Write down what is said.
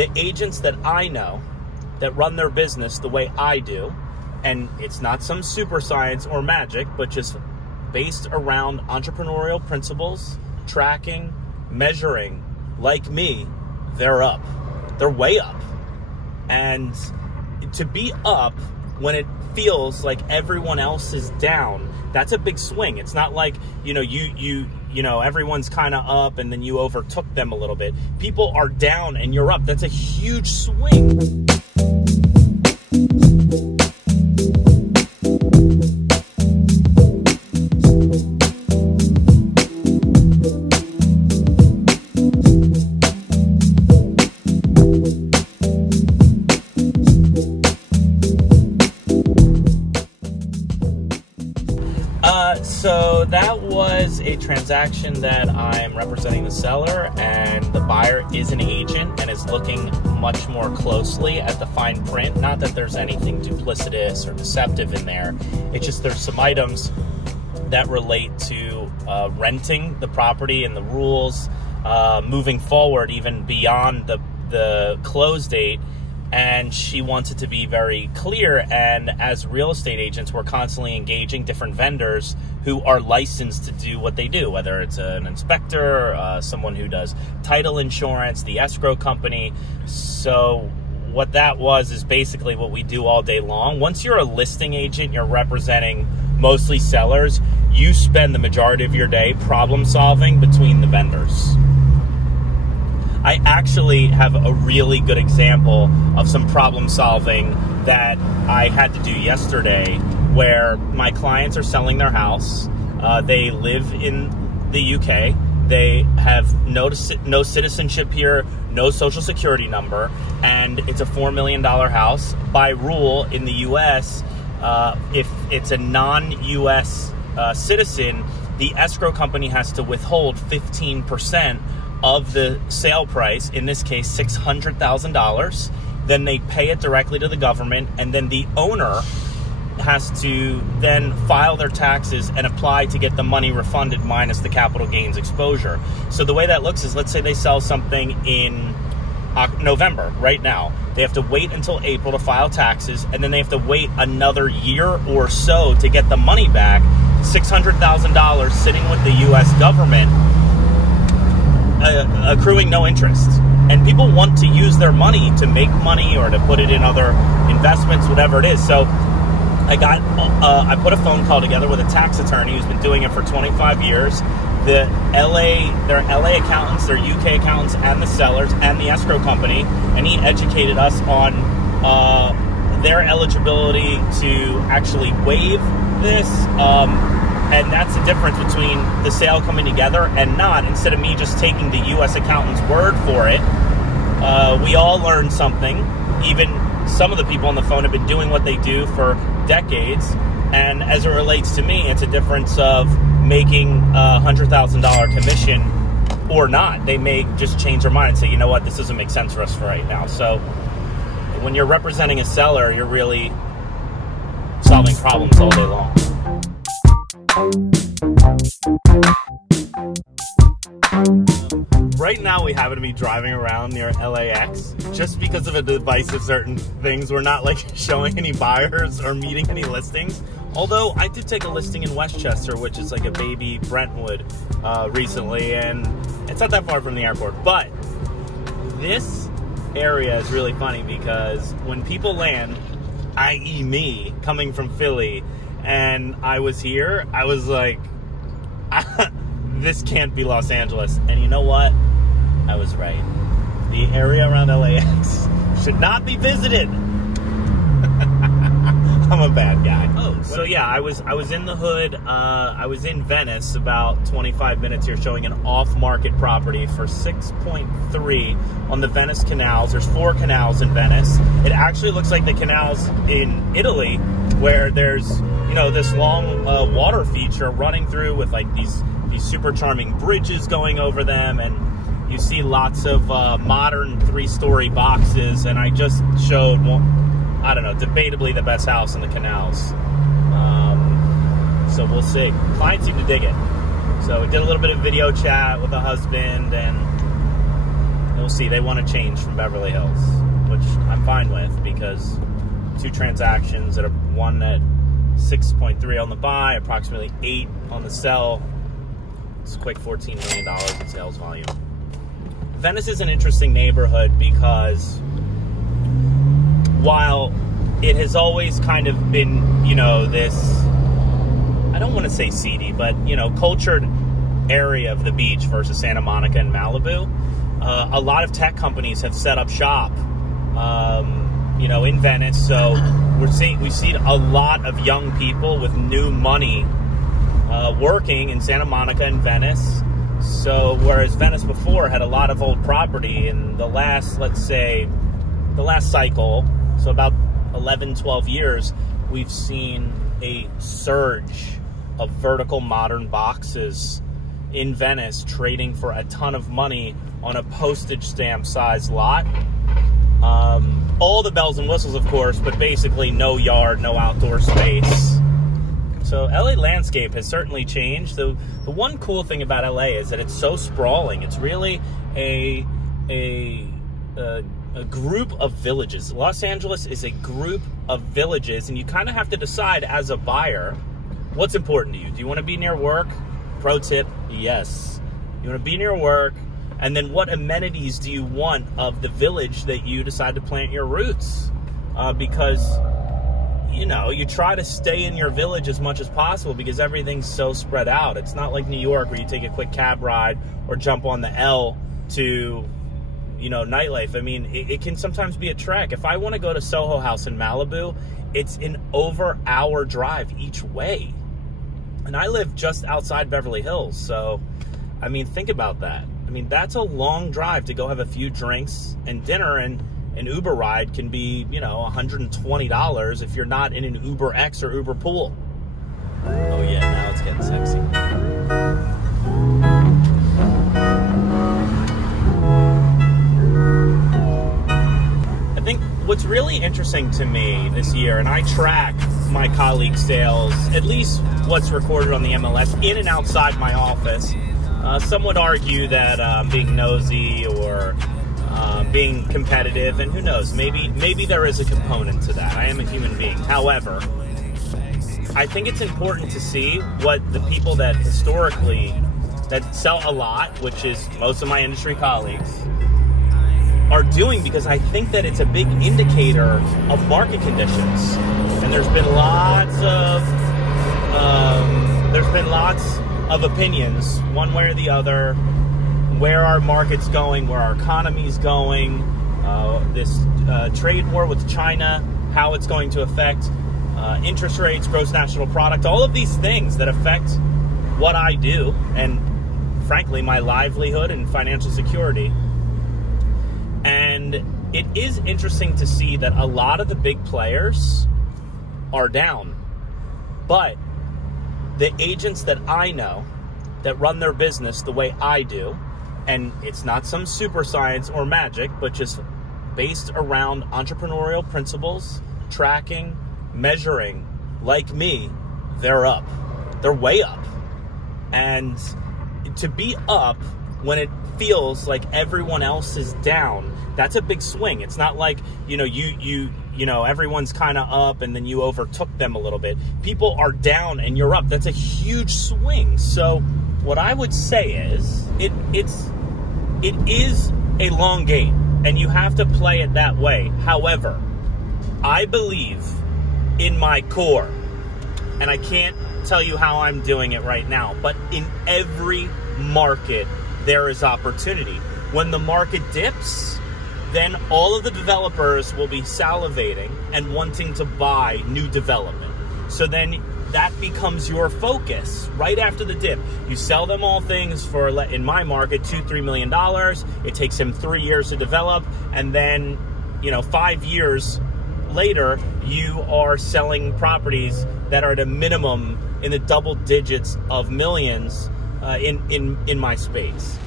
the agents that I know that run their business the way I do, and it's not some super science or magic, but just based around entrepreneurial principles, tracking, measuring, like me, they're up. They're way up. And to be up when it feels like everyone else is down, that's a big swing. It's not like, you know, everyone's kind of up and then you overtook them a little bit. People are down and you're up. That's a huge swing. So that was a transaction that I'm representing the seller, and the buyer is an agent and is looking much more closely at the fine print. Not that there's anything duplicitous or deceptive in there. It's just there's some items that relate to renting the property and the rules moving forward, even beyond the close date. And she wants it to be very clear. And as real estate agents, we're constantly engaging different vendors who are licensed to do what they do, whether it's an inspector, someone who does title insurance, the escrow company. So what that was is basically what we do all day long. Once you're a listing agent, you're representing mostly sellers, you spend the majority of your day problem solving between the vendors. I actually have a really good example of some problem solving that I had to do yesterday, where my clients are selling their house. They live in the UK. They have no citizenship here, no social security number, and it's a $4 million house. By rule in the US, if it's a non-US citizen, the escrow company has to withhold 15% of the sale price, in this case $600,000. Then they pay it directly to the government, and then the owner has to then file their taxes and apply to get the money refunded minus the capital gains exposure. So the way that looks is, let's say they sell something in November right now. They have to wait until April to file taxes, and then they have to wait another year or so to get the money back. $600,000 sitting with the US government, accruing no interest. And people want to use their money to make money or to put it in other investments, whatever it is. So I put a phone call together with a tax attorney who's been doing it for 25 years. Their LA accountants, their UK accountants, and the sellers, and the escrow company, and he educated us on their eligibility to actually waive this. And that's the difference between the sale coming together and not. Instead of me just taking the U.S. accountant's word for it, we all learned something. Even some of the people on the phone have been doing what they do for decades. And as it relates to me, it's a difference of making a $100,000 commission or not. They may just change their mind and say, you know what, this doesn't make sense for us for right now. So when you're representing a seller, you're really solving problems all day long. Right now we happen to be driving around near LAX just because of a device of certain things. We're not like showing any buyers or meeting any listings. Although I did take a listing in Westchester, which is like a baby Brentwood recently, and it's not that far from the airport. But this area is really funny because when people land, i.e. me, coming from Philly, and I was here, I was like, this can't be Los Angeles. And you know what? I was right. The area around LAX should not be visited. I'm a bad guy. Oh, so yeah, I was in the hood. I was in Venice, about 25 minutes here, showing an off-market property for 6.3 on the Venice canals. There's 4 canals in Venice. It actually looks like the canals in Italy, where there's, you know, this long water feature running through with like these super charming bridges going over them, and you see lots of modern 3-story boxes. And I just showed, well, I don't know, debatably the best house in the canals. So we'll see. Clients seem to dig it. So we did a little bit of video chat with the husband, and we'll see they want to change from Beverly Hills, which I'm fine with, because 2 transactions that are one at 6.3 on the buy, approximately 8 on the sell. It's a quick $14 million in sales volume. Venice is an interesting neighborhood because while it has always kind of been, you know, this, I don't want to say seedy, but, you know, cultured area of the beach versus Santa Monica and Malibu, a lot of tech companies have set up shop, you know, in Venice. So we've seen a lot of young people with new money working in Santa Monica and Venice. So whereas Venice before had a lot of old property, in the last, let's say, the last cycle, so about 11, 12 years, we've seen a surge of vertical modern boxes in Venice trading for a ton of money on a postage stamp size lot. All the bells and whistles, of course, but basically no yard, no outdoor space. So LA landscape has certainly changed. The one cool thing about LA is that it's so sprawling. It's really a group of villages. Los Angeles is a group of villages, and you kind of have to decide as a buyer what's important to you. Do you want to be near work? Pro tip, yes. You want to be near work, and then what amenities do you want of the village that you decide to plant your roots? Because, you know, you try to stay in your village as much as possible because everything's so spread out. It's not like New York where you take a quick cab ride or jump on the L to, you know, nightlife. I mean, it can sometimes be a trek. If I want to go to Soho House in Malibu, it's an over-hour drive each way. And I live just outside Beverly Hills, so, I mean, think about that. I mean, that's a long drive to go have a few drinks and dinner, and an Uber ride can be, you know, $120 if you're not in an Uber X or Uber Pool. Oh yeah, now it's getting sexy. I think what's really interesting to me this year, and I track my colleagues' sales, at least what's recorded on the MLS, in and outside my office. Some would argue that I'm being nosy or being competitive, and who knows, maybe there is a component to that. I am a human being. However, I think it's important to see what the people that historically, that sell a lot, which is most of my industry colleagues, are doing, because I think that it's a big indicator of market conditions. And there's been lots of opinions, one way or the other, where our market's going, where our economy's going, this trade war with China, how it's going to affect interest rates, gross national product, all of these things that affect what I do, and frankly, my livelihood and financial security. And it is interesting to see that a lot of the big players are down. But the agents that I know that run their business the way I do, and it's not some super science or magic, but just based around entrepreneurial principles, tracking, measuring, like me, they're up. They're way up. And to be up when it feels like everyone else is down, that's a big swing. It's not like, you know, everyone's kind of up and then you overtook them a little bit. People are down and you're up. That's a huge swing. So what I would say is it is a long game, and you have to play it that way. However, I believe in my core, and I can't tell you how I'm doing it right now, but in every market there is opportunity. When the market dips, then all of the developers will be salivating and wanting to buy new development. So then that becomes your focus right after the dip. You sell them all things for, in my market, $2-3 million. It takes them 3 years to develop, and then, you know, 5 years later, you are selling properties that are at a minimum in the double digits of millions in my space.